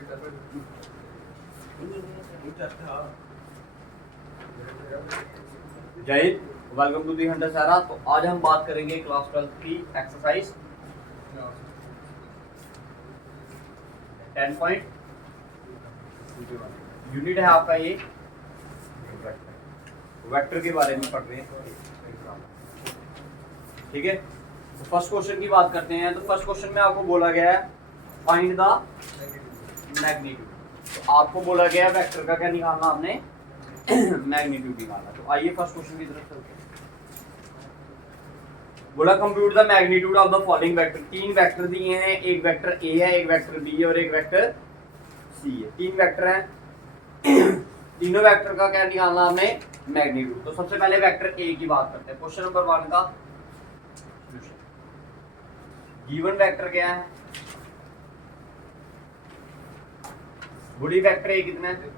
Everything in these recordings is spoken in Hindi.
जय वेलकम टू दी हंटर सारा। तो आज हम बात करेंगे क्लास 12 की एक्सरसाइज 10 पॉइंट यूनिट है आपका ये वेक्टर के बारे में पढ़ रहे हैं। ठीक है, तो फर्स्ट क्वेश्चन की बात करते हैं। तो फर्स्ट क्वेश्चन में आपको बोला गया है फाइंड द मैग्नीट्यूड। तो आपको बोला गया है वेक्टर का क्या निकालना, आपने मैग्नीट्यूड निकालना। तो आइए फर्स्ट क्वेश्चन की तरफ चलते हैं। बोला compute the magnitude of the following vector. तीन वेक्टर दिए हैं, एक वेक्टर ए है, एक वेक्टर बी है और एक वेक्टर सी है। तीन वेक्टर हैं, तीनों वेक्टर का क्या निकालना हमने, मैग्नीट्यूड। तो सबसे पहले वेक्टर ए की बात करते हैं। क्वेश्चन नंबर 1 का गिवन वेक्टर क्या है, बड़ी वेक्टर ए कितना है,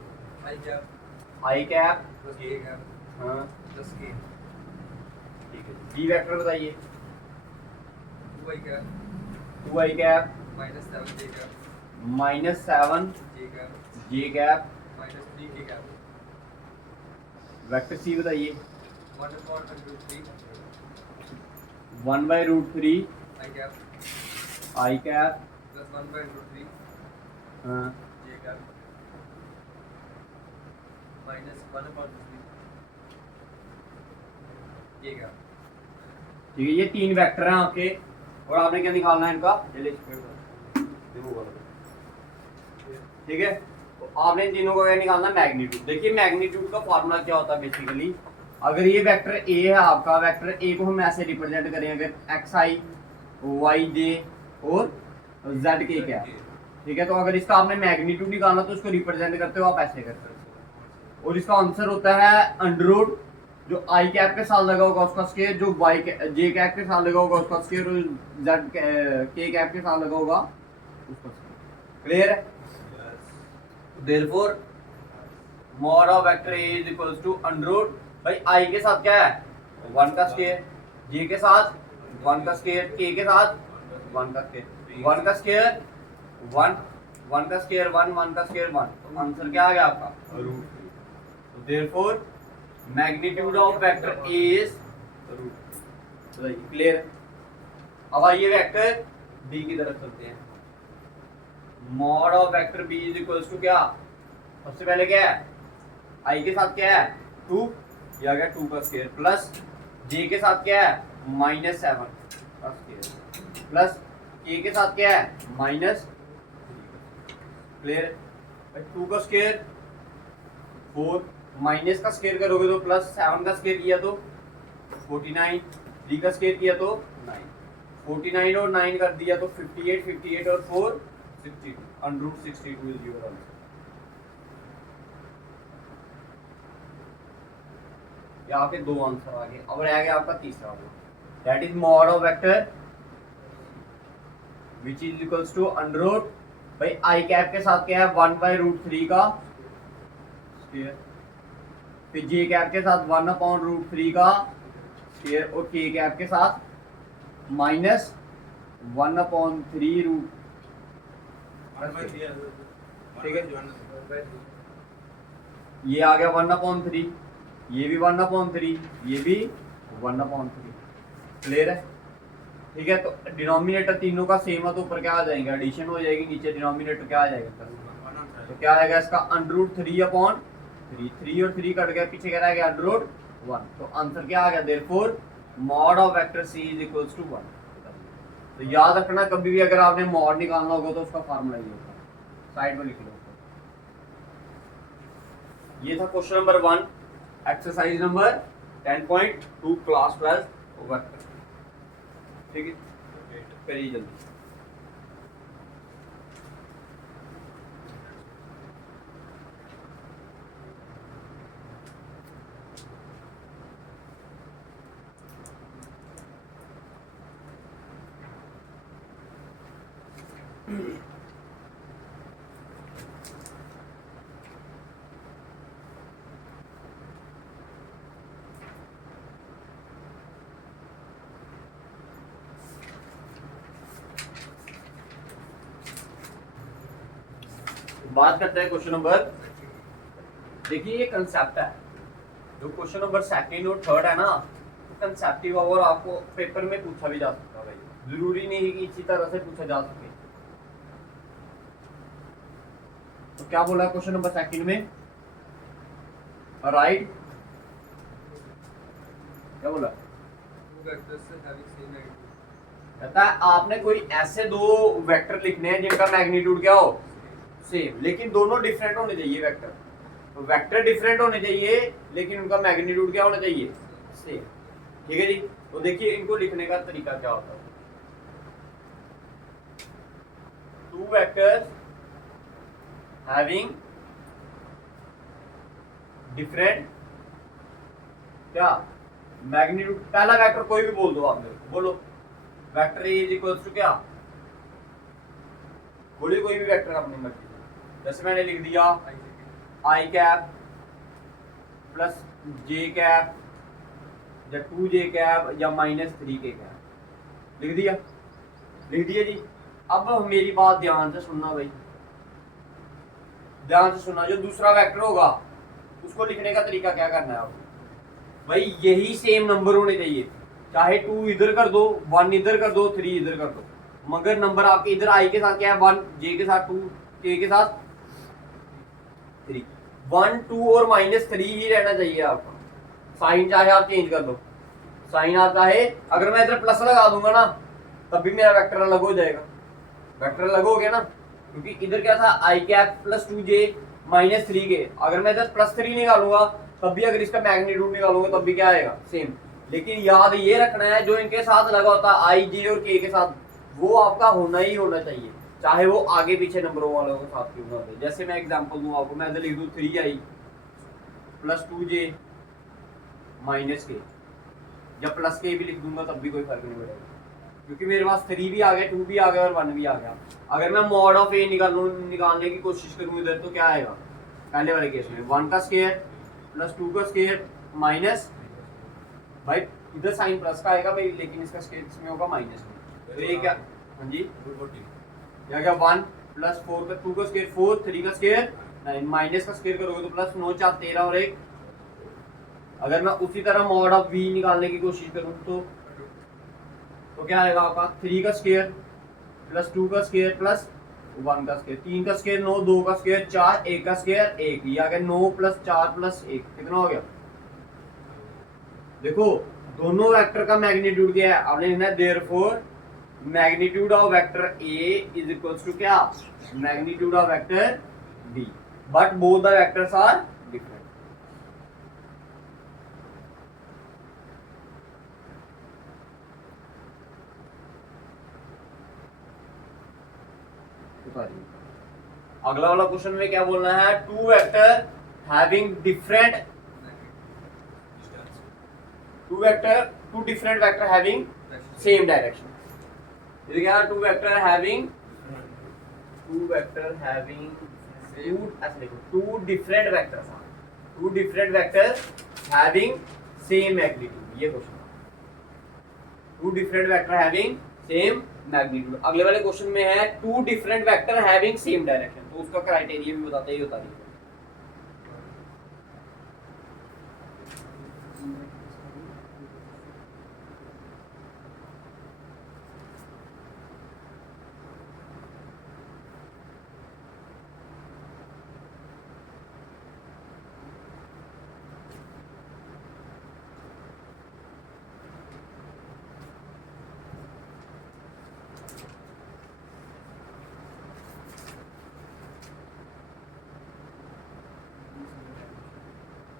आई कैप हाँ ठीक है। बी वेक्टर बताइए, 2i कैप -7 जे कैप। वेक्टर सी बताइए, 1/√3 आई कैप हाँ ठीक है। ये तीन वेक्टर हैं आपके और आपने क्या निकालना है इनका, ठीक है। तो आपने इन तीनों को क्या निकालना, मैग्नीट्यूड। देखिए मैग्नीट्यूड का फॉर्मूला क्या होता है बेसिकली, अगर ये वेक्टर ए है आपका, वेक्टर ए को हम ऐसे रिप्रेजेंट करें, अगर एक्स आई वाई जे और जेड के क्या, ठीक है। तो अगर इसका आपने मैग्नीट्यूड निकालना तो उसको रिप्रेजेंट करते हो आप ऐसे करते हो, और इसका आंसर होता है अंडररूट, जो आई कैप के साथ लगा होगा उसका स्क्वायर, जो वाई जे कैप के साथ लगा होगा उसका स्क्वायर, और जेड के कैप के साथ लगा होगा उसका स्क्वायर। क्लियर है? Therefore mod of vector a is equals to under root, भाई आई के साथ क्या है 1 का स्क्वायर, जे के साथ 1 का स्क्वायर, के के साथ 1 का स्क्वायर, 1 का स्क्वायर 1, 1 का स्क्वायर 1, 1 का स्क्वायर 1। तो आंसर क्या आ गया आपका रूट। तो therefore magnitude of vector a is root. Clear? अब आइए वेक्टर बी की तरफ चलते हैं। Mod of vector b is equals to क्या, सबसे पहले क्या है आई के साथ क्या है 2, ये आ गया 2 का स्क्वायर, प्लस जे के साथ क्या है -7 का स्क्वायर, प्लस के के साथ क्या है -3। क्लियर? 2 का स्क्वायर 4, माइनस का स्क्वायर करोगे तो प्लस 7 का स्क्वायर किया तो 49, 3 का स्क्वायर किया तो 9, 49 और 9 कर दिया तो 58, 58 और 4 62, अंडररूट 62 इज योर आंसर। यहाँ पे दो आंसर आ गए। अब रह गया आपका तीसरा वाला, that is mod of vector which is equals to under root, भाई आई कैप के साथ क्या है 1/√3 का स्क्वायर, फिर जे कैप के साथ 1/√3 का स्क्वायर, और के कैप के साथ -1/3 ठीक है। ये आ गया 1/3, ये भी 1/3, ये भी 1/3। क्लियर है? ठीक है। तो डिनोमिनेटर तीनों का सेम है तो ऊपर क्या आ जाएगा, एडिशन हो जाएगी, नीचे डिनोमिनेटर क्या आ जाएगा, तो क्या आएगा इसका √3/3, 3 और 3 कट गया, पीछे क्या रह गया √1। तो आंसर क्या आ गया, therefore mod of vector c is equals to 1। तो याद रखना कभी भी अगर आपने मॉड निकालना होगा तो उसका फार्मूला ये होता है, साइड में लिख लो। ये था question number 1, exercise number 10.2 class 12 vector. ठीक है, करिए जल्दी। बात करते हैं क्वेश्चन नंबर, देखिए ये कंसेप्ट है, जो क्वेश्चन नंबर सेकंड और थर्ड है ना, तो कंसेप्टिव और आपको पेपर में पूछा भी जा सकता है भाई, जरूरी नहीं है कि इसी तरह से पूछा जा सके। तो क्या बोला क्वेश्चन नंबर सेकंड में, राइट, क्या बोला, कहता है आपने कोई ऐसे दो वेक्टर लिखने हैं जिनका मैग्नीट्यूड क्या हो, सेम, लेकिन दोनों डिफरेंट होने चाहिए वेक्टर, तो वेक्टर डिफरेंट होने चाहिए लेकिन उनका मैग्नीट्यूड क्या होना चाहिए, सेम। ठीक है जी, तो देखिए इनको लिखने का तरीका क्या होता है, टू वेक्टर्स हैविंग डिफरेंट क्या मैग्नीट्यूड, पहला वेक्टर कोई भी बोल दो आप मेरे को, बोलो vector a is equals to क्या, बोलिए कोई भी वेक्टर अपनी मर्जी से, जैसे मैंने लिख दिया आई कैप प्लस जे कैप या 2j कैप या -3k कैप, लिख दिया, लिख दिया जी। अब मेरी बात ध्यान से सुनना भाई, ध्यान से सुनना, जो दूसरा वेक्टर होगा उसको लिखने का तरीका क्या करना है आपको भाई, यही सेम नंबर होने चाहिए, चाहे 2 इधर कर दो, 1 इधर कर दो, 3 इधर कर दो, मगर नंबर आपके इधर आई के साथ क्या है 1, जे के साथ 2, के के साथ 3, 1 2 और -3 ही रहना चाहिए आपका। साइन चाहे आप चेंज कर लो, साइन आप चाहे, अगर मैं इधर प्लस लगा दूंगा ना तब भी मेरा वेक्टर अलग हो जाएगा, वेक्टर अलग हो गया ना, क्योंकि इधर क्या था आई कैप प्लस 2j -3k, अगर मैं इधर +3 निकालूंगा तब भी, अगर इसका मैग्नीट्यूड निकालूंगा तब भी क्या आएगा, सेम। लेकिन याद ये रखना है जो इनके साथ लगा होता है आई जे और के के साथ, वो आपका होना ही होना चाहिए, चाहे वो आगे पीछे नंबरों वालों के साथ क्यों ना हो। जैसे मैं एग्जांपल दूं आपको, मैं इधर लिख दूं 3i प्लस 2j माइनस के, या प्लस के भी लिख दूंगा तब भी कोई फर्क नहीं पड़ेगा, क्योंकि मेरे पास 3 भी आ गया, 2 भी आ गया और 1 भी आ गया। अगर मैं मॉड ऑफ ए निकालने की कोशिश करूँ इधर, तो क्या आएगा पहले वाले केस में 1 का स्क्वायर प्लस 2 का स्क्वायर माइनस, भाई इधर साइन प्लस का आएगा भाई, लेकिन इसका स्क्वायर इसमें होगा माइनस में, तो ये क्या, हाँ जी क्या क्या 1 प्लस 4 का 2 का स्क्वायर 4, 3 का स्क्वायर 9, माइनस का स्क्वायर करोगे तो प्लस 9 4 13 और 1। अगर मैं उसी तरह मॉड ऑफ v निकालने की कोशिश करूं तो क्या आएगा आपका 3 का स्क्वायर प्लस 2 का स्क्वायर प्लस 1 का स्क्वायर, 3 का स्क्वायर 9, 2 का स्क्वायर 4, 1 का स्क्वायर 1, ये आ गया 9 प्लस 4 प्लस 1, कितना हो गया। देखो दोनों वेक्टर का मैग्नीट्यूड क्या है, आपने लिखना है therefore magnitude of vector a is equals to क्या, magnitude of vector b, but both the vectors are different. अगला वाला क्वेश्चन में क्या बोलना है, two vector having different, two different vector having same direction, इधर क्या है two vector having two different vectors having same magnitude, ये question, two different vector having same magnitude. अगले वाले क्वेश्चन में है two different vector having same direction, तो उसका क्राइटेरिया भी बताते ही बता दीजिए।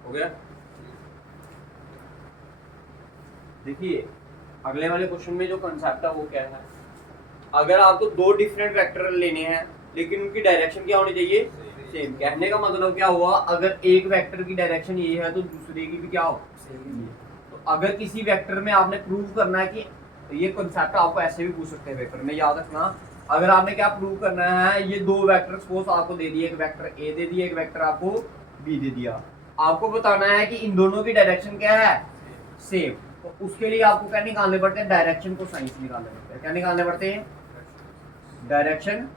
हो गया, देखिए अगले वाले क्वेश्चन में जो कंसेप्ट है वो क्या है, अगर आपको दो डिफरेंट वेक्टर लेने हैं लेकिन उनकी डायरेक्शन क्या होनी चाहिए, सेम। कहने का मतलब क्या हुआ, अगर एक वेक्टर की डायरेक्शन ये है तो दूसरे की भी क्या हो, सेम। तो अगर किसी वेक्टर में आपने प्रूव करना है कि, ये कंसेप्ट आपको ऐसे भी पूछ सकते हैं पेपर में, याद रखना। अगर आपने क्या प्रूव करना है, ये दो वेक्टर सपोज आपको दे दिए, एक वेक्टर ए दे दिया, एक वेक्टर आपको बी दे दिया, आपको बताना है कि इन दोनों की डायरेक्शन क्या है, सेम। तो उसके लिए आपको क्या निकालने पड़ते हैं, डायरेक्शन को साइंस निकालने पड़ते हैं। क्या निकालने पड़ते हैं, डायरेक्शन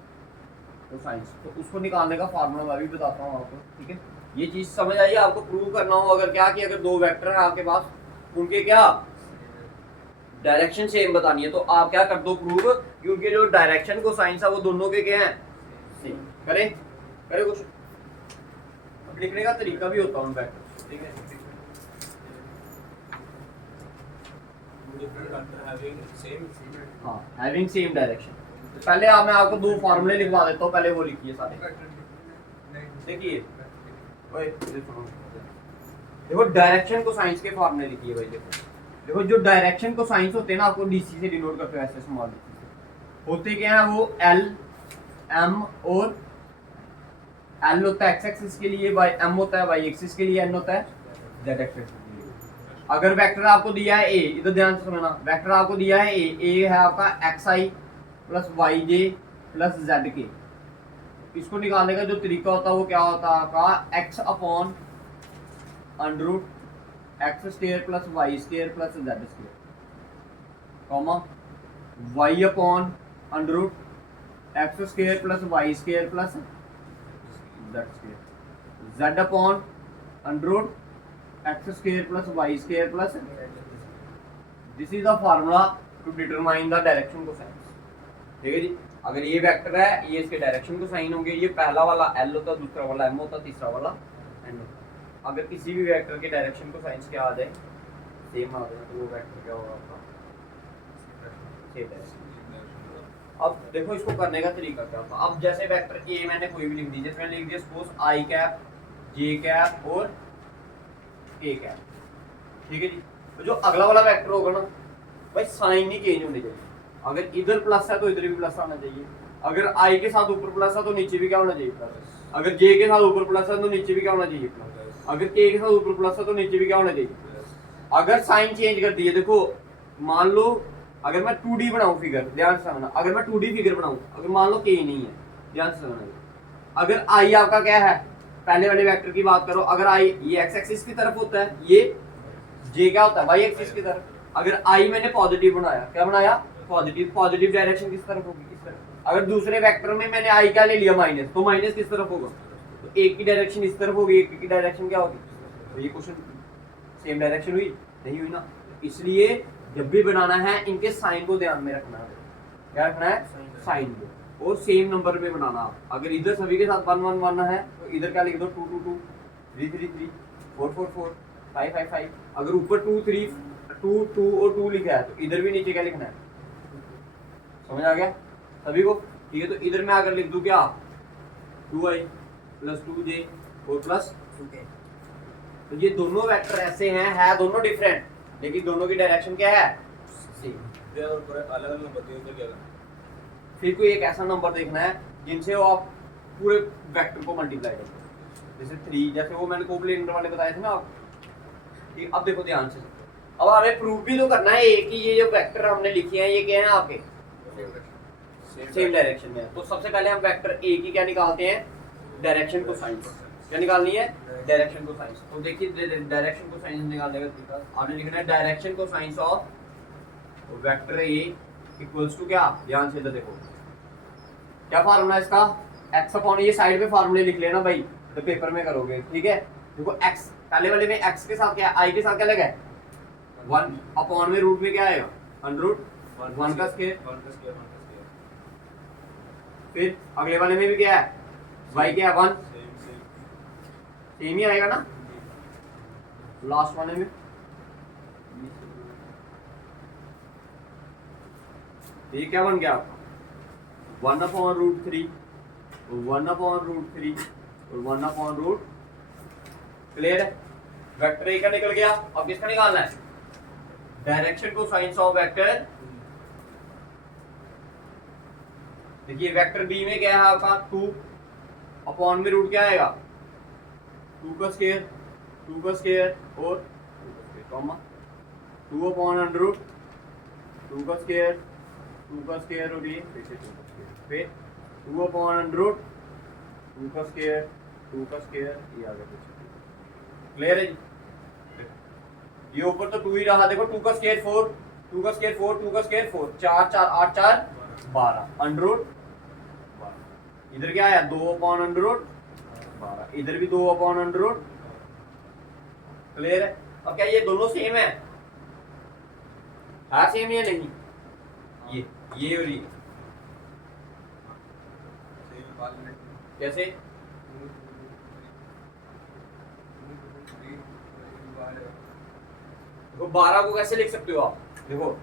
कोसाइंस, तो उसको निकालने का फार्मूला मैं भी बताता हूँ आपको, ठीक है। ये चीज समझ आइए, आपको प्रूव करना हो अगर क्या कि अगर दो वेक्टर है आपके पास, उनके क्या डायरेक्शन सेम बतानी है, तो आप क्या कर दो प्रूव कि उनके जो डायरेक्शन कोसाइंस है वो दोनों के क्या है सेम। करें करें कुछ लिखने का तरीका भी होता है उन वेक्टर, ठीक है। हाँ हैविंग सेम डायरेक्शन। पहले मैं आपको दो फॉर्मूले लिखवा देता हूँ, पहले वो लिखिए सारे। देखिए देखो डायरेक्शन को साइंस के फॉर्मूले लिखिए भाई। देखो जो डायरेक्शन को साइंस होते हैं ना, आपको डीसी से डिनोट करते हो ऐसे स्मॉल होते क्या है, वो एल एम और एल होता है एक्स एक्सिस के लिए, वाई एम होता है वाई एक्सिस के लिए, एन होता है जेड एक्सिस के लिए। अगर वेक्टर आपको दिया है ए, इधर ध्यान से सुनना, वेक्टर आपको दिया है ए है आपका एक्स आई प्लस वाई जे प्लस जेड के। इसको निकालने का जो तरीका होता है वो क्या होता है आपका x upon under root x square plus y square plus z square, comma y upon under root x square plus y square plus z square, z upon under root x square plus y square plus, this is the formula to determine the direction cosines, ठीक है जी। अगर ये वेक्टर है, ये इसके डायरेक्शन को साइन होंगे, ये पहला वाला एल होता, दूसरा वाला एम होता, तीसरा वाला एन होता। अगर किसी भी वेक्टर के डायरेक्शन को साइंस क्या आ जाए सेम आ जाए, तो वो वेक्टर क्या होगा आपका सेम डायरेक्शन। अब देखो इसको करने का तरीका क्या होता है। अब जैसे वेक्टर ए मैंने कोई भी लिख दी, जैसे मैंने लिख दिया suppose I cap J cap और के कैप, ठीक है जी। तो जो अगला वाला वेक्टर होगा ना भाई, साइन ही चेंज होने चाहिए। अगर इधर प्लस है तो इधर भी प्लस आना चाहिए, अगर आई के साथ ऊपर प्लस है तो नीचे भी क्या होना चाहिए प्लस, अगर जे के साथ ऊपर प्लस है तो नीचे भी क्या होना चाहिए प्लस, अगर के साथ ऊपर प्लस है तो नीचे भी क्या होना चाहिए। अगर साइन चेंज कर दिए, देखो मान लो अगर मैं 2D बनाऊं फिगर, ध्यान से समझना, अगर मैं 2D फिगर बनाऊं, अगर मान लो के नहीं है, ध्यान से समझना, अगर आई आपका क्या है, पहले वाले वेक्टर की बात करो, अगर आई ये एक्स एक्सिस की तरफ होता है, ये जे क्या होता है वाई एक्सिस की तरफ। अगर आई मैंने पॉजिटिव बनाया, क्या बनाया पॉजिटिव, पॉजिटिव डायरेक्शन किस तरफ होगी, इस तरफ। अगर दूसरे वेक्टर में मैंने आई क्या ले लिया माइनस, तो माइनस किस तरफ होगा, तो एक की डायरेक्शन इस तरफ होगी, एक की डायरेक्शन क्या होगी, तो ये क्वेश्चन सेम डायरेक्शन हुई नहीं हुई ना। इसलिए जब भी बनाना है इनके साइन को ध्यान में रखना है, क्या रखना है साइन को, और सेम नंबर पे बनाना। अगर इधर सभी के साथ 1 1 1 है तो इधर क्या लिख दो 2 2 2 3 3 3 4 4 4 5 5 5। अगर ऊपर 2 3 2 2 और 2 लिखा है तो इधर भी नीचे क्या लिखना है, समझ आ गया सभी को, ठीक है। तो इधर मैं अगर लिख दूं क्या 2i प्लस 2j और प्लस 2k, तो ये दोनों वेक्टर ऐसे हैं दोनों डिफरेंट, लेकिन दोनों की डायरेक्शन क्या है सेम। अलग अलग नंबर दिए तो क्या करना? फिर कोई एक ऐसा नंबर देखना है जिनसे वो आप पूरे वेक्टर को मल्टीप्लाई करो, जैसे 3, जैसे वो मैंने कोप्लेनर वाले बताए थे ना आप। ठीक, अब देखो ध्यान से, अब हमें प्रूफ भी तो करना है कि ये जो वेक्टर हमने लिखे हैं ये क्या है आपके सेम डायरेक्शन में। तो सबसे पहले हम वेक्टर ए की क्या निकालते हैं, डायरेक्शन को साइंस, क्या निकालनी है डायरेक्शन को साइंस। तो देखिए डायरेक्शन को साइंस निकालने का तरीका आपने लिखना है, direction cosines of vector A equals to क्या, ध्यान से देखो क्या फार्मूला इसका, x अपॉन, ये साइड पे फार्मूले लिख लेना भाई तो पेपर में करोगे, ठीक है। देखो x पहले वाले में x के साथ क्या है, i के साथ क्या लगा है 1 अपॉन में रूट में क्या आएगा अंडर रूट 1 का स्क्वायर, फिर अगले वाले में भी क्या है y क्या है 1, सेम ही आएगा ना लास्ट वाले में। ये क्या बन गया आपका 1 अपॉन रूट 3, 1 अपॉन रूट 3 और 1 अपॉन रूट, क्लियर है। वेक्टर ए का निकल गया। अब किसका निकालना है, direction cosines of vector. देखिए वेक्टर बी में क्या है आपका 2 अपॉन में रूट क्या आएगा 2 का स्क्वायर, 2 का स्क्वायर और 2 का square, comma 2 upon under root 2 का स्क्वायर, 2 का स्क्वायर और ये फिर से 2 का स्क्वायर, फिर 2 अपॉन अंडर रूट 2 का स्क्वायर, 2 का स्क्वायर, ये आ गया पीछे, क्लियर है जी। ये ऊपर तो 2 ही रहा, देखो 2 का स्क्वायर 4, 2 का स्क्वायर 4, 2 का स्क्वायर 4, 4 4 8 4 12 अंडर रूट 12, इधर क्या है 2/√12, इधर भी 2/√। क्लियर है? अब क्या ये दोनों सेम है सेम या नहीं? ये और ये कैसे? देखो 12 को कैसे लिख सकते हो आप? देखो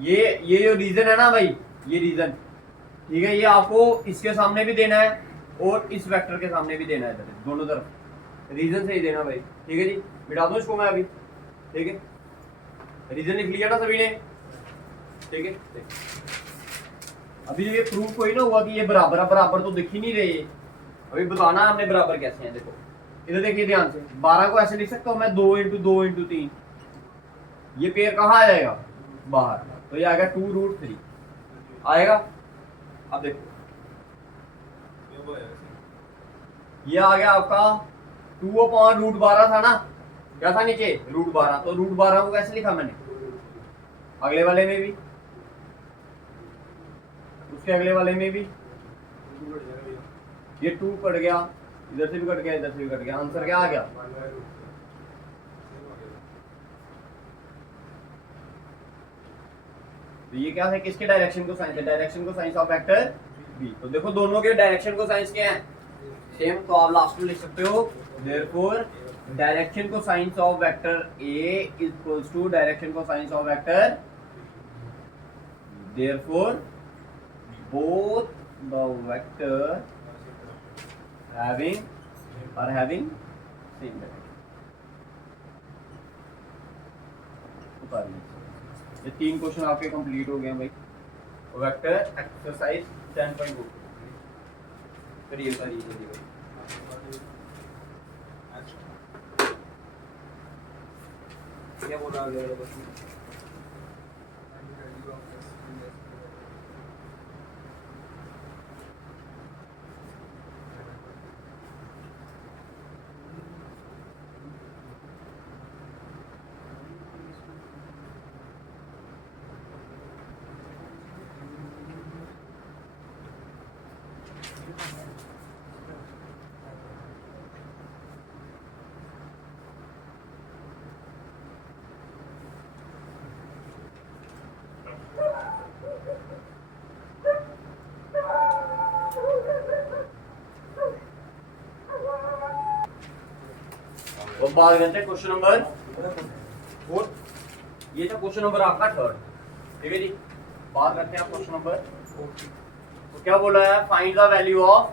ये जो रीजन है ना भाई, ये रीजन ठीक है, ये आपको इसके सामने भी देना है और इस वेक्टर के सामने भी देना है, इधर दोनों तरफ रीजन से ही देना भाई। ठीक है जी, मिटा दो इसको मैं अभी। ठीक है, रीजन लिख लिया ना सभी ने? ठीक है, अभी ये प्रूफ कोई ना हुआ कि ये बराबर बराबर तो दिख ही नहीं रहे। अभी बताना हमने बराबर कैसे हैं। देखो इधर देखिए ध्यान से, 12 को ऐसे लिख सकता हूँ मैं 2 × 2 × 3। ये पेयर कहाँ आ जाएगा? बाहर, तो ये आएगा 2√3 आएगा। अब देखो ये आ गया आपका 2/√12 था ना, क्या था नीचे? √12, तो √12 को कैसे लिखा मैंने? अगले वाले में भी, उसके अगले वाले में भी ये 2 कट गया, इधर से भी कट गया, इधर से भी कट गया। आंसर क्या आ गया? तो ये क्या है? किसके डायरेक्शन को साइंस है? Direction cosines of vector B. तो देखो दोनों के डायरेक्शन को साइंस क्या है? सेम। तो आप लास्ट में लिख सकते हो therefore direction cosines of vector A equals to direction cosines of vector, therefore both the vector having same direction। ये 3 क्वेश्चन आपके कंप्लीट हो गए भाई। वेक्टर एक्सरसाइज 10.2 करिए जल्दी भाई। क्या बोल रहा है? बात करते हैं क्वेश्चन नंबर 4। ये था क्वेश्चन नंबर आपका 3। ठीक है जी, बात करते हैं क्वेश्चन नंबर 4। तो क्या बोला है? Find the value of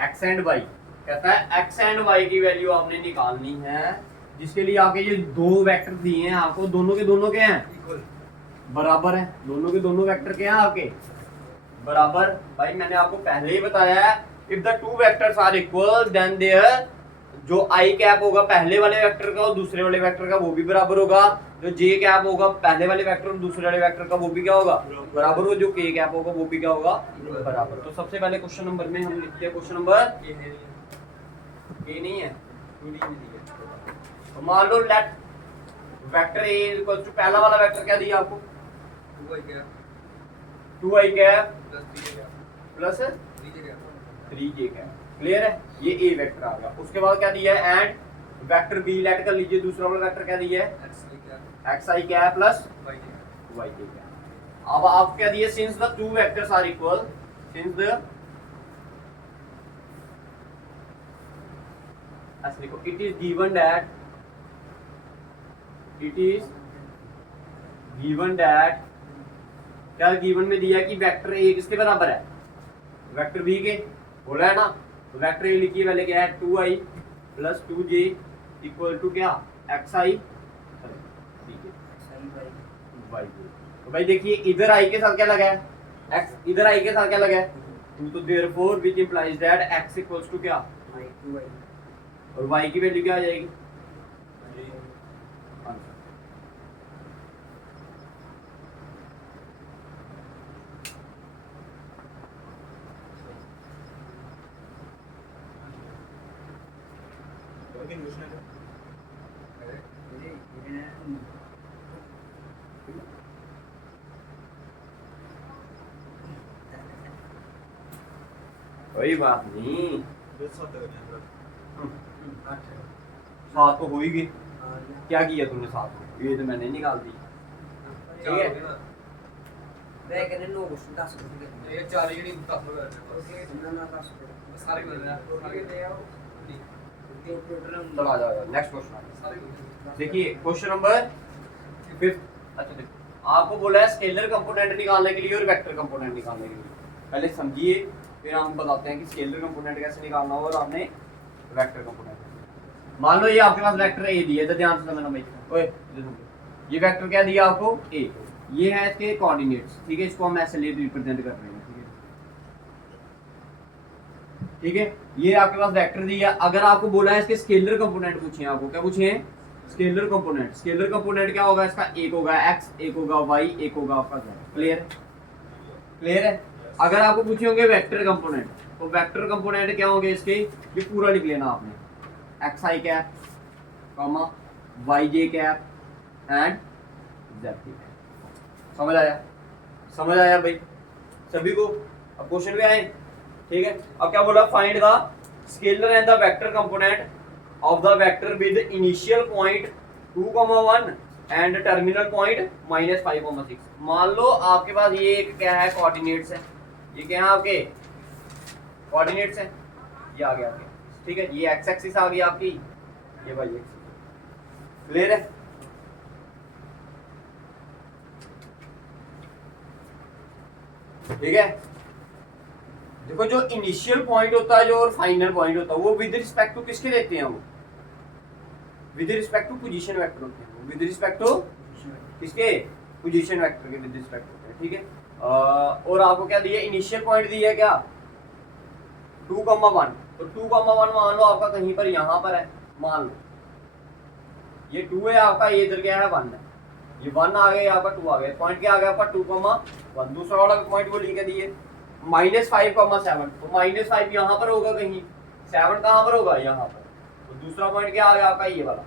x and y. कहता है एक्स एंड वाई की वैल्यू आपने निकालनी है, जिसके लिए आपके ये 2 वेक्टर दिए हैं आपको, दोनों के दोनों के हैं बराबर है। दोनों के दोनों वेक्टर के हैं आपके बराबर। भाई मैंने आपको पहले ही बताया है, if the 2 vectors are equal then there जो आई कैप होगा पहले वाले वेक्टर का और दूसरे वाले वेक्टर का वो भी बराबर होगा। जो जे कैप होगा पहले वाले वेक्टर और दूसरे वाले वेक्टर का वो भी क्या होगा? बराबर होगा। जो के कैप होगा वो भी क्या होगा? बराबर। तो सबसे पहले क्वेश्चन नंबर में हम लिखते हैं क्वेश्चन नंबर ए नहीं है, तो मान लो let vector A equal to पहला वाला वेक्टर क्या दिया आपको? 2i cap plus 3j cap. Clear है? ये ए वेक्टर आ गया। उसके बाद क्या दिया है? एंड वेक्टर बी लेट कर लीजिए, दूसरा वाला वेक्टर क्या दिया है? xi cap plus yj cap. अब आप क्या दिए? Since the 2 vectors are equal, since the ऐसे लिखो, इट इज गिवन दैट क्या गिवन में दिया कि वेक्टर ए किसके बराबर है? वेक्टर बी के। बोला है ना, तो वेक्टर ए लिखिए पहले क्या है? 2i plus 2j equal to क्या? xi तो भाई देखिए इधर i के साथ क्या लगा है? x, इधर i के साथ क्या लगा है? 2। तो therefore which implies that x equals to क्या? 2i। और y की वैल्यू क्या आ जाएगी? कोई बात नहीं, फिर 7 करना है फिर। 7 तो हो ही गई। हाँ, क्या किया तुमने 7 को? ये तो मैंने निकाल दी। ठीक है, मैं कहने 9 क्वेश्चन 10 क्वेश्चन ये 4 ही नहीं 10 हो गए। ना ना 10 सारे कर रहे हैं सारे ले आओ चलो आ जाओ नेक्स्ट क्वेश्चन। सारे देखिए क्वेश्चन नंबर 5। अच्छा देखो, आपको बोला है स्केलर कंपोनेंट निकालने के लिए और वेक्टर कंपोनेंट निकालने के लिए। पहले समझिए, फिर हम बताते हैं कि स्केलर कंपोनेंट कैसे निकालना हो और आपने वेक्टर कंपोनेंट। मान लो ये आपके पास वेक्टर ए दिया है, तो ध्यान से समझना भाई। ओए इधर सुन, ये वेक्टर क्या दिया आपको? ए। ये है इसके कोऑर्डिनेट्स, ठीक है, इसको हम ऐसे ले रिप्रेजेंट कर रहे हैं। ठीक है, ये आपके पास वेक्टर दिया। अगर आपको बोला है इसके स्केलर कंपोनेंट पूछे हैं, आपको क्या पूछे हैं? Scalar component. स्केलर कंपोनेंट क्या होगा इसका? एक होगा x, एक होगा y, एक होगा आपका z। क्लियर? क्लियर है? अगर आपको पूछे होंगे वेक्टर कंपोनेंट, तो वेक्टर कंपोनेंट क्या होंगे इसके? ये पूरा लिख लेना आपने, xi cap, comma yj cap and z cap. समझ आया? समझ आया भाई सभी को? अब क्वेश्चन पे आए। ठीक है, अब क्या बोला? Find the scalar and the vector component of the vector with initial point 2,1 and terminal point -5,6। मान लो आपके पास ये एक क्या है? कोऑर्डिनेट्स है। ये क्या है आपके? कोऑर्डिनेट्स है। ये आ गया आपके, ठीक है, ये एक्स एक्सिस आ गई आपकी, ये वाई एक्सिस। क्लियर है? ठीक है, देखो जो इनिशियल पॉइंट होता है जो और फाइनल पॉइंट होता है वो विद रिस्पेक्ट टू किसके देते हैं? वो with respect to position vector होते हैं। विद रिस्पेक्ट टू किसके? पोजीशन वेक्टर के विद रिस्पेक्ट होते हैं। ठीक है, और आपको क्या दिया? इनिशियल पॉइंट दिया क्या? 2,1। तो 2,1 मान लो आपका कहीं पर यहाँ पर है, मान लो ये 2 है आपका, ये इधर क्या है? 1 है। ये 1 आ गया, आपका 2 आ गया। पॉइंट क्या आ गया आपका? 2,1। दूसरा वाला पॉइंट वो लिख के दिए -5,7। तो -5 यहाँ पर होगा कहीं, 7 कहाँ पर होगा? यहाँ पर। तो दूसरा पॉइंट क्या आ गया आपका? ये वाला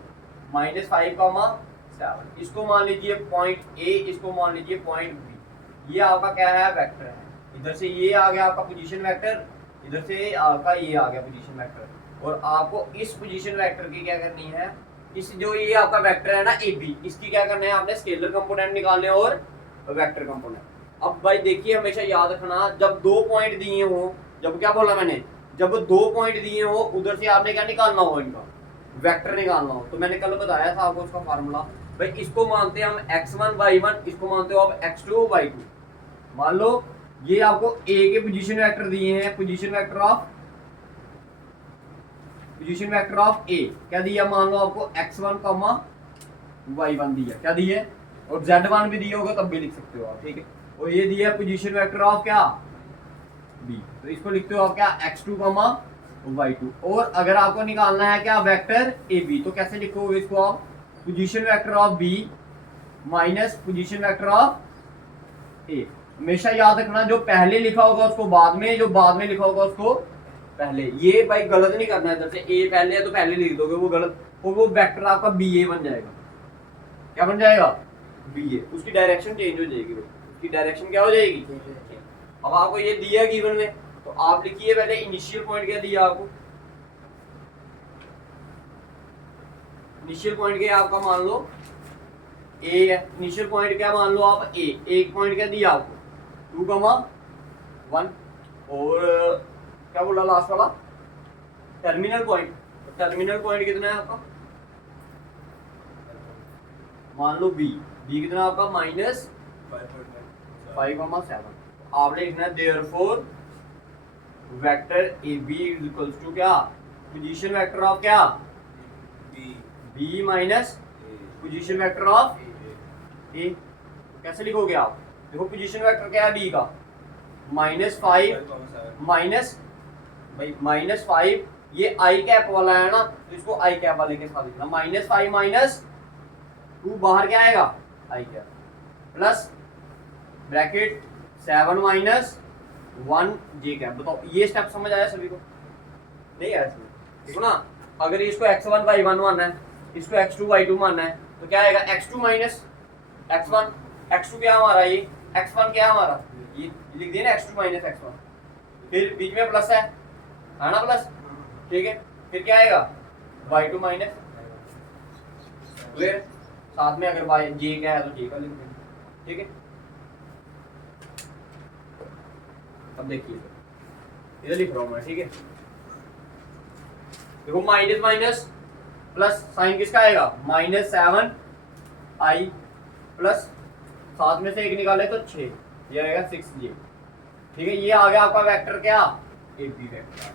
-5,7। इसको मान लीजिए पॉइंट ए, इसको मान लीजिए पॉइंट बी। ये आपका क्या है? वेक्टर है। इधर से ये आ गया आपका पोजीशन वेक्टर, इधर से आपका ये आ गया पोजीशन वेक्टर। और आपको इस पोजीशन वेक्टर की क्या करनी है? इस जो ये आपका वेक्टर है ना ए बी, इसकी क्या करना है आपने? स्केलर कंपोनेंट निकालने और वेक्टर कंपोनेंट। अब भाई देखिए, हमेशा याद रखना, जब 2 पॉइंट दिए हो, जब क्या बोला मैंने? जब 2 पॉइंट दिए हो, उधर से आपने क्या निकालना हो? इनका वेक्टर निकालना हो। तो मैंने कल बताया था आपको उसका फार्मूला। भाई इसको मानते हैं हम x1 y1, इसको मानते हो आप x2 y2। मान लो ये आपको a के पोजीशन वेक्टर दिए हैं, पोजीशन वेक्टर ऑफ a क्या दिया? मान लो आपको x1, y1 दिया, क्या दिया? और z1 भी दिया होगा तब भी लिख सकते हो आप। ठीक है, और ये दिया पोजीशन वेक्टर ऑफ क्या? b। तो इसको लिखते हो आप क्या? x2, y2। और अगर आपको निकालना है क्या? वेक्टर ab, तो कैसे लिखोगे इसको आप? Position vector of b minus position vector of a। हमेशा याद रखना, जो पहले लिखा होगा उसको बाद में, जो बाद में लिखा होगा उसको पहले। ये भाई गलत नहीं करना है। इधर से a पहले है तो पहले लिख दोगे, वो गलत। और वो वेक्टर आपका ba बन जाएगा। क्या बन जाएगा? ba। उसकी डायरेक्शन चेंज हो जाएगी भाई, उसकी डायरेक्शन क्या हो जाएगी? अब आपको ये दिया गिवन में, तो आप लिखिए पहले इनिशियल पॉइंट क्या दिया आपको? इनिशियल पॉइंट क्या आपका? मान लो ए है। इनिशियल पॉइंट क्या मान लो आप? ए। एक पॉइंट क्या दिया आपको? 2,1। और क्या बोला लास्ट वाला? Terminal point. टर्मिनल पॉइंट कितना है आपका? मान लो बी। बी कितना आपका? -5,7। आपने लिखना है therefore vector A B is equals to क्या? पोजीशन वेक्टर ऑफ क्या? B minus position vector of A. कैसे लिखोगे आप? देखो पोजीशन वेक्टर क्या है बी का? -5 माइनस भाई -5, ये आई कैप वाला है ना, तो इसको आई कैप वाले के साथ लिखना। -5 माइनस 2 बाहर क्या आएगा? आई कैप प्लस ब्रैकेट 7 माइनस 1 जे कैप। बताओ ये स्टेप समझ आया सभी को? नहीं आया इसमें? देखो ना, अगर इसको x1 y1 मानना है, इसको x2 y2 मानना है, तो क्या आएगा? x2 minus x1। x2 क्या हमारा? ये x1 क्या हमारा? ये लिख दिया ना, x2 माइनस x1। फिर बीच में प्लस है, है ना प्लस, ठीक है। फिर क्या आएगा y2 माइनस, क्लियर। साथ में अगर y j क्या है तो j का लिख देंगे, ठीक है। अब देखिए इधर लिख रहा हूं मैं, ठीक है। देखो माइनस माइनस प्लस साइन किसका आएगा -7i प्लस साथ में से एक निकाले तो 6, ये आएगा 6j, ठीक है। ये आ गया आपका वेक्टर क्या ab वेक्टर,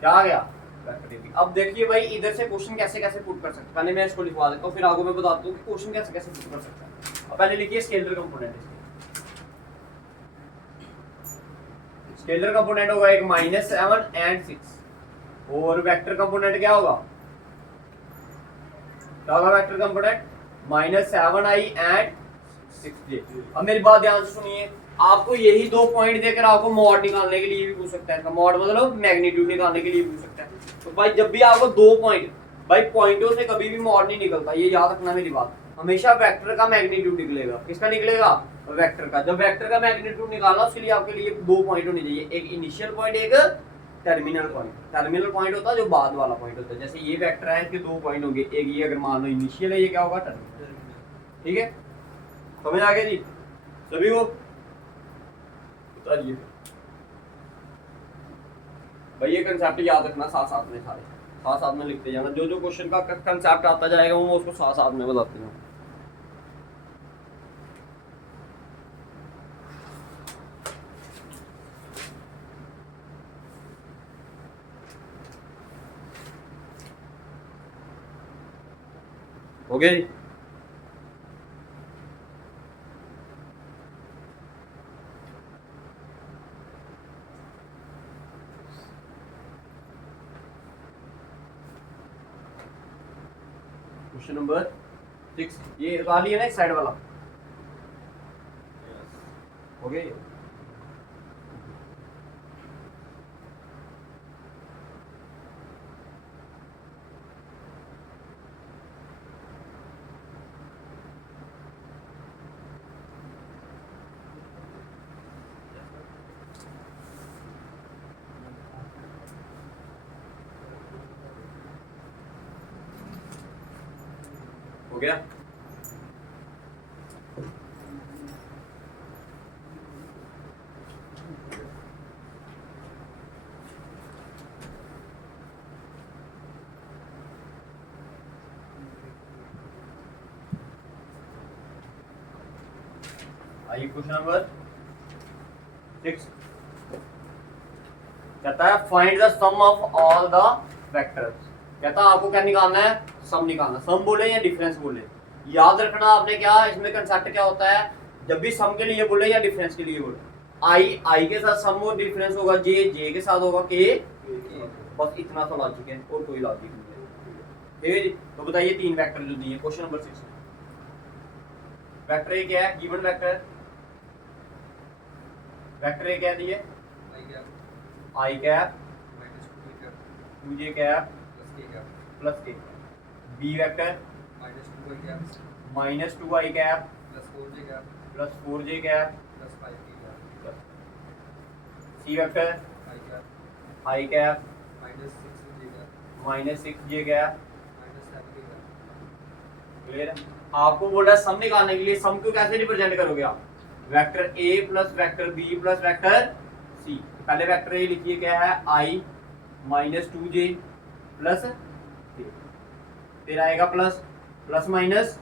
क्या आ गया वेक्टर ab। अब देखिए भाई इधर से क्वेश्चन कैसे कैसे पुट कर सकते हैं, पहले मैं इसको लिखवा देता हूँ फिर आगे मैं बताता हूँ कि क्वेश्चन कैसे कैसे पुट कर सकते हैं। अब पहले लिखिए स्केलर कंपोनेंट, स्केलर कंपोनेंट होगा एक -7 एंड 6, और वेक्टर कंपोनेंट क्या होगा, क्या होगा vector component -7i and 6j। अब मेरी बात ध्यान से सुनिए, आपको यही दो पॉइंट देकर आपको मॉड निकालने के लिए भी पूछ सकता है, इसका मॉड मतलब मैग्नीट्यूड निकालने के लिए पूछ सकता है। तो भाई जब भी आपको दो पॉइंट, भाई पॉइंटों से कभी भी मॉड नहीं निकलता, ये याद रखना मेरी बात। हमेशा वेक्टर का मैग्नीट्यूड निकलेगा, किसका निकलेगा वेक्टर का। जब वेक्टर का मैग्नीट्यूड निकालना उसके लिए आपके लिए दो पॉइंट होने चाहिए, एक इनिशियल पॉइंट एक टर्मिनल पॉइंट। टर्मिनल पॉइंट होता है जो बाद वाला पॉइंट होता है, जैसे ये वेक्टर है इसके दो पॉइंट होंगे, एक ये अगर मान लो इनिशियल है, ये क्या होगा टर्मिनल, ठीक है। समझ आ गया जी सभी को, उतारिए भाई ये कंसेप्ट याद रखना, साथ साथ में सारे साथ साथ में लिखते जाना, जो जो क्वेश्चन का कंसेप्ट आता जाएगा वो उसको साथ साथ में बताते जाऊँ। हो गया जी। क्वेश्चन नंबर 6, ये वाली है ना एक साइड वाला, हो गया ये? हो गया। आइए क्वेश्चन नंबर 6 कहता है find the sum of all the vectors. कहता है आपको क्या निकालना है, सम निकालना। सम बोले या डिफरेंस बोले, याद रखना आपने क्या इसमें कंसेप्ट क्या होता है, जब भी सम के लिए बोले या डिफरेंस के लिए बोले, आई के साथ सम और डिफरेंस होगा, जे के साथ होगा के, बस इतना सा लॉजिक है और कोई लॉजिक नहीं है, ठीक है जी। तो बताइए तीन वेक्टर जो दिए क्वेश्चन नंबर 6 में, वेक्टर ए क्या है, गिवन वेक्टर, वेक्टर ए क्या दिए i cap 2j cap plus k, B vector -2i cap plus 4j cap, C vector i cap -6j cap, clear है। आपको बोल रहा है सम निकालने के लिए, सम को कैसे रिप्रेजेंट करोगे आप, vector a plus vector b plus vector c. पहले वेक्टर ए लिखिए क्या है आई -2j प्लस के, फिर आएगा प्लस प्लस माइनस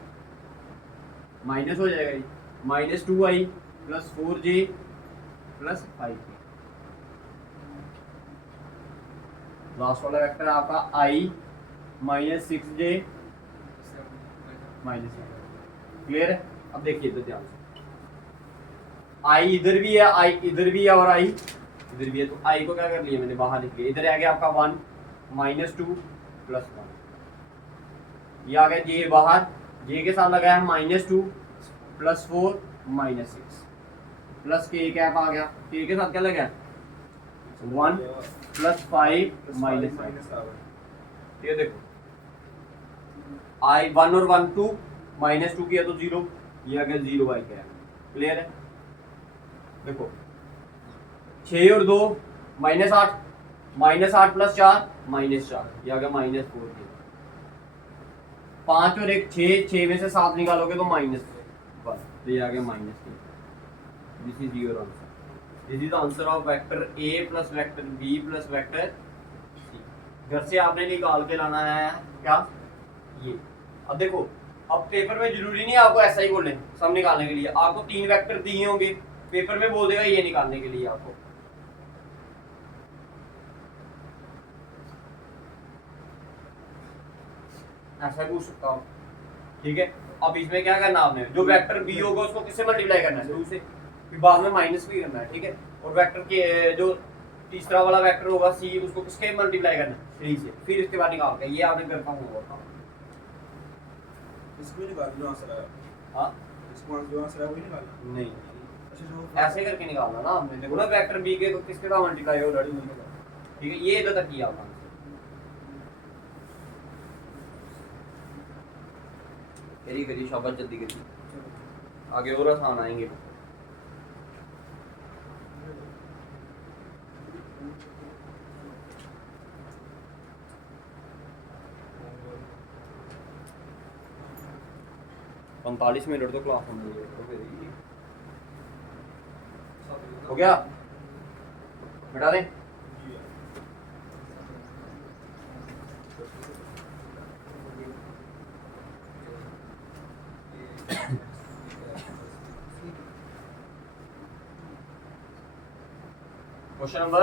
माइनस हो जाएगा ये -2i plus 4j plus 5k। Last वाला वेक्टर आपका i -6j माइनस, क्लियर है। अब देखिए तो ध्यान से, आई इधर भी है, आई इधर भी है और आई इधर भी है, तो आई को क्या कर लिया मैंने बाहर लिख लिया, इधर आ गया आपका 1 -2 प्लस 1, ये आ गया जे बाहर, जे के साथ लगाया -2 प्लस 4 -6 प्लस के कैप आ गया, के साथ क्या लगा 1 प्लस 5 -5, ये देखो आई 1 और 1 2 -2 किया तो 0, ये आ गया 0 आई कैप, क्लियर है। देखो 6 और 2 -8 -8 + 4 -4, ये आ गया -4 के। 5 और 1 6, 6 में से 7 निकालोगे तो -1, तो ये आ गया -3। This is your answer. This is answer of vector a plus vector b plus vector c। घर से आपने निकाल के लाना है क्या, ये। अब देखो, अब पेपर में जरूरी नहीं है आपको ऐसा ही बोले सब निकालने के लिए, आपको 3 वेक्टर दिए होंगे, पेपर में बोल देगा ये निकालने के लिए आपको। ऐसा पूछ सकता हूँ, ठीक है। अब इसमें क्या करना आपने, जो वेक्टर बी होगा उसको किससे मल्टीप्लाई करना है, 2 से, फिर बाद में माइनस भी करना है, ठीक है। और वेक्टर के जो तीसरा वाला वेक्टर होगा सी, उसको किसके मल्टीप्लाई करना है, 3 से, फिर इसके बाद निकाल के, ये आपने करता हूँ। इसको निकाल जो आंसर है। हाँ, इसको जो आंसर है वही निकालना। नहीं, अच्छा जो ऐसे करके निकालना ना आपने। देखो ना वेक्टर बी के तो किसके साथ मल्टीप्लाई हो, लड़ी हुई, ठीक है। ये इधर तक किया आपने, करी शाबाश, जल्दी करी, आगे और आसान आएंगे। पैंतालीस मिनट तो क्लास हो गया, बिठा दें। क्वेश्चन नंबर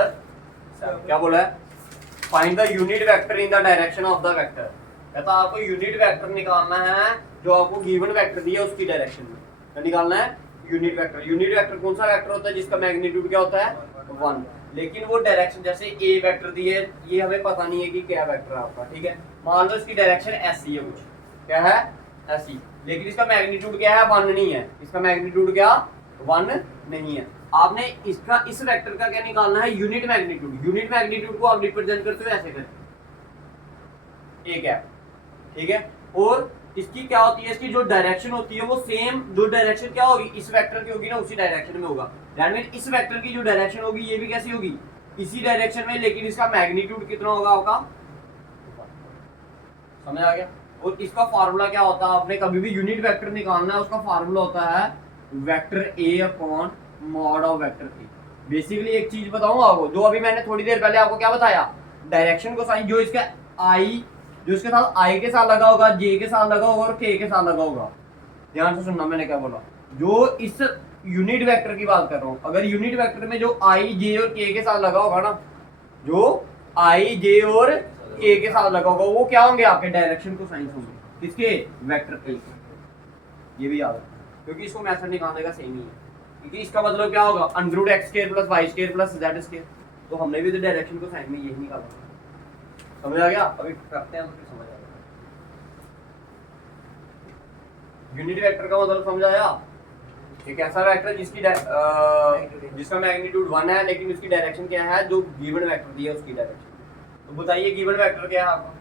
7 क्या बोला है, find the unit vector in the direction of the vector. कहता आपको यूनिट वेक्टर निकालना है जो आपको गिवन वेक्टर दिया उसकी डायरेक्शन में, क्या निकालना है, यूनिट वेक्टर। यूनिट वेक्टर कौन सा वेक्टर होता है जिसका मैग्नीट्यूड क्या होता है, 1, लेकिन वो डायरेक्शन, जैसे ए वेक्टर दी है, ये हमें पता नहीं है कि क्या वेक्टर है आपका, ठीक है। मान लो इसकी डायरेक्शन ऐसी है, कुछ क्या है, ऐसी, लेकिन इसका मैग्नीट्यूड क्या है, 1 नहीं है, इसका मैग्नीट्यूड क्या 1 नहीं है। आपने इसका, इस वेक्टर का क्या निकालना है, यूनिट मैग्नीट्यूड। यूनिट मैग्नीट्यूड को आप रिप्रेजेंट करते हो ऐसे करके, एक है, ठीक है। और इसकी क्या होती है, इसकी जो डायरेक्शन होती है वो सेम, जो डायरेक्शन क्या होगी इस वेक्टर की होगी ना, उसी डायरेक्शन में होगा। दैट मीन इस वेक्टर की जो डायरेक्शन होगी ये भी कैसी होगी, इसी डायरेक्शन में, लेकिन इसका मैग्नीट्यूड कितना होगा आपका, समझ आ गया। और इसका फार्मूला क्या होता है, आपने कभी भी यूनिट वेक्टर निकालना है उसका फार्मूला होता है vector A upon mod of vector A. Basically एक चीज बताऊं आपको, जो अभी मैंने थोड़ी देर पहले आपको क्या बताया, डायरेक्शन को साइन, जो इसका आई, जो इसके साथ आई के साथ लगा होगा, जे के साथ लगा होगा और के साथ लगा होगा, ध्यान से सुनना मैंने क्या बोला। जो इस यूनिट वेक्टर की बात कर रहा हूं, अगर यूनिट वेक्टर में जो आई, जे और के साथ लगा होगा ना, जो आई, जे और के साथ लगा होगा, वो क्या होंगे, आपके डायरेक्शन को साइन होंगे, किसके, वेक्टर के। ये भी याद रखना, क्योंकि इसको मेथड निकालने का सेम ही है, क्योंकि इसका मतलब क्या होगा, √x² + y² + z²। तो हमने भी तो डायरेक्शन को साइन में यही निकाला, समझ आ गया। अभी करते हैं तो फिर समझ आ गया। यूनिट वेक्टर का मतलब समझ आया, एक ऐसा वेक्टर जिसका मैग्नीट्यूड 1 है, लेकिन उसकी डायरेक्शन क्या है, जो गिवन वेक्टर दिया है उसकी डायरेक्शन। तो बताइए गिवन वेक्टर क्या है आपका,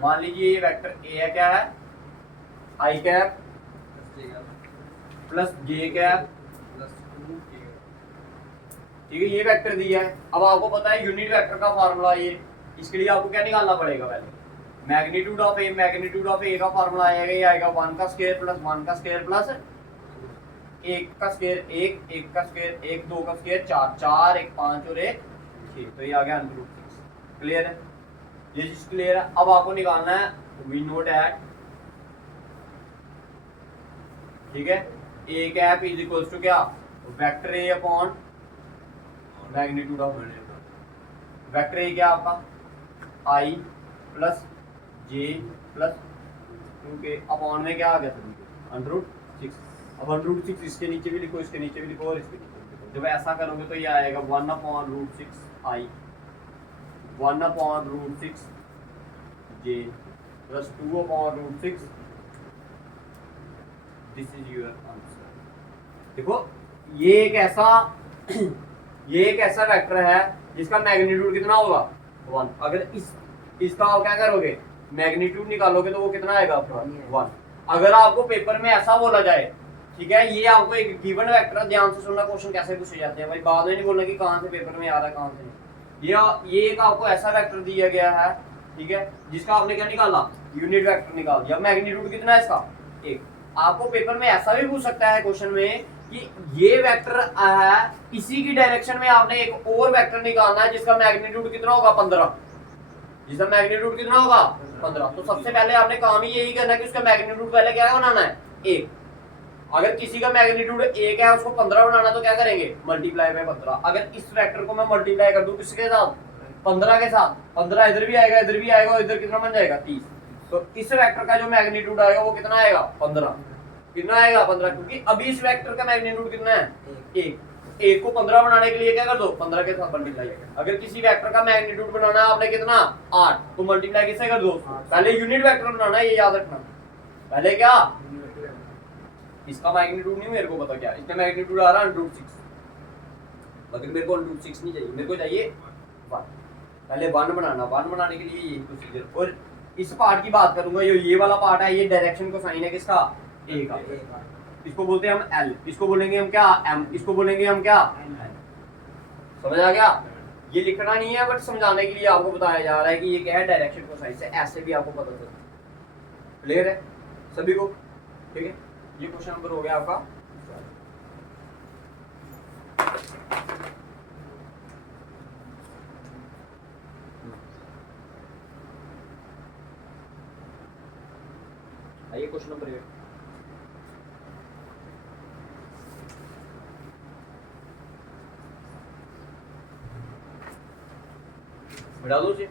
मान लीजिए ये वेक्टर ए है, क्या है, आई कैप प्लस जे कैप, ठीक है, ये वेक्टर दिया है। अब आपको पता है यूनिट वेक्टर का फार्मूला ये, इसके लिए आपको क्या निकालना पड़ेगा, पहले magnitude of A. Magnitude of A का फार्मूला आएगा, ये आएगा 1 का स्क्वायर प्लस 1 का स्क्वायर प्लस 1 का स्क्वायर 1, 1 का स्क्वायर 1, 2 का स्क्वायर 4, 4 1 5 और 1 6, तो ये आ गया √6। क्लियर है, ये चीज क्लियर है। अब आपको निकालना है वी नोट एट, ठीक है, A cap is equals to क्या, vector A upon magnitude of vector A, क्या आपका आई प्लस जे प्लस 2 अपॉन में क्या आ गया, √6। अब √6 इसके नीचे भी लिखो, इसके नीचे भी लिखो और इसके नीचे भी लिखो। जब ऐसा करोगे तो ये आएगा 1/√6 i 1/√6 j plus 2/√6। This is your answer. देखो ये एक ऐसा वेक्टर है जिसका मैग्नीट्यूड कितना होगा, 1। अगर इसका आप क्या करोगे, मैग्नीट्यूड निकालोगे तो वो कितना आएगा आपका, 1। अगर आपको पेपर में ऐसा बोला जाए ठीक है, ये आपको एक गिवन वेक्टर है, ध्यान से सुनना, क्वेश्चन कैसे पूछे जाते हैं भाई, बाद में नहीं बोलना कि कहां से पेपर में आ रहा है कहां से नहीं। ये एक आपको ऐसा वेक्टर दिया गया है, ठीक है, जिसका आपने क्या निकाला, यूनिट वेक्टर निकाल दिया। मैग्नीट्यूड कितना है इसका, 1। आपको पेपर में ऐसा भी पूछ सकता है क्वेश्चन में कि ये वेक्टर है, इसी की डायरेक्शन में आपने एक और वेक्टर निकालना है जिसका मैग्नीट्यूड कितना होगा, 15, जिसका मैग्नीट्यूड कितना होगा, 15। तो सबसे पहले आपने काम ही यही करना है कि उसका मैग्नीट्यूड पहले क्या बनाना है, 1। अगर किसी का मैग्नीट्यूड 1 है, उसको 15 बनाना, तो क्या करेंगे, मल्टीप्लाई बाय 15। अगर इस वेक्टर को मैं मल्टीप्लाई कर दूं किसके साथ, 15 के साथ, 15 इधर भी आएगा, इधर भी आएगा, इधर कितना बन जाएगा, 30। तो इस वेक्टर का जो मैग्नीट्यूड आएगा वो कितना आएगा, 15। कितना आएगा, 15, क्योंकि अभी इस वेक्टर का मैग्नीट्यूड कितना है, 1। 1 को 15 बनाने के लिए क्या कर दो, 15 के साथ मल्टीप्लाई। अगर किसी वेक्टर का मैग्नीट्यूड बनाना है आपने कितना, 8, तो मल्टीप्लाई किससे कर दो, पहले यूनिट वेक्टर बनाना है, ये याद रखना। पहले क्या, इसका मैग्नीट्यूड नहीं मेरे को पता क्या, इसका मैग्नीट्यूड आ रहा है √6, मगर मेरे को √6 नहीं चाहिए, मेरे को चाहिए 1। पहले 1 बनाना, 1 बनाने के लिए यही प्रोसीजर। और इस पार्ट की बात करूंगा, ये वाला पार्ट है, ये डायरेक्शन को साइन है किसका, ए का। इसको बोलते हैं हम एल, इसको बोलेंगे हम क्या, एम, इसको बोलेंगे हम क्या, समझ आ गया। ये लिखना नहीं है, बट समझाने के लिए आपको बताया जा रहा है कि ये क्या है, डायरेक्शन को साइन से, ऐसे भी आपको पता चलता। क्लियर है सभी को, ठीक है। ये क्वेश्चन नंबर हो गया आपका। आइए क्वेश्चन नंबर 8। बढ़ा दो जी,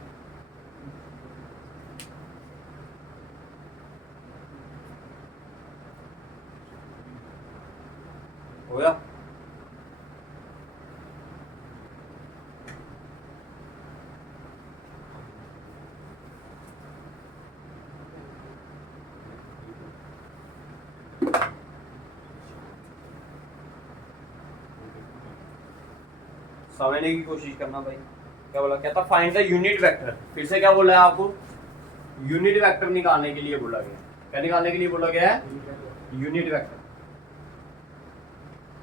हो गया। समझने की कोशिश करना भाई, क्या बोला, कहता फाइंड द यूनिट वेक्टर। फिर से क्या बोला है आपको, यूनिट वेक्टर निकालने के लिए बोला गया। क्या निकालने के लिए बोला गया है, यूनिट वेक्टर।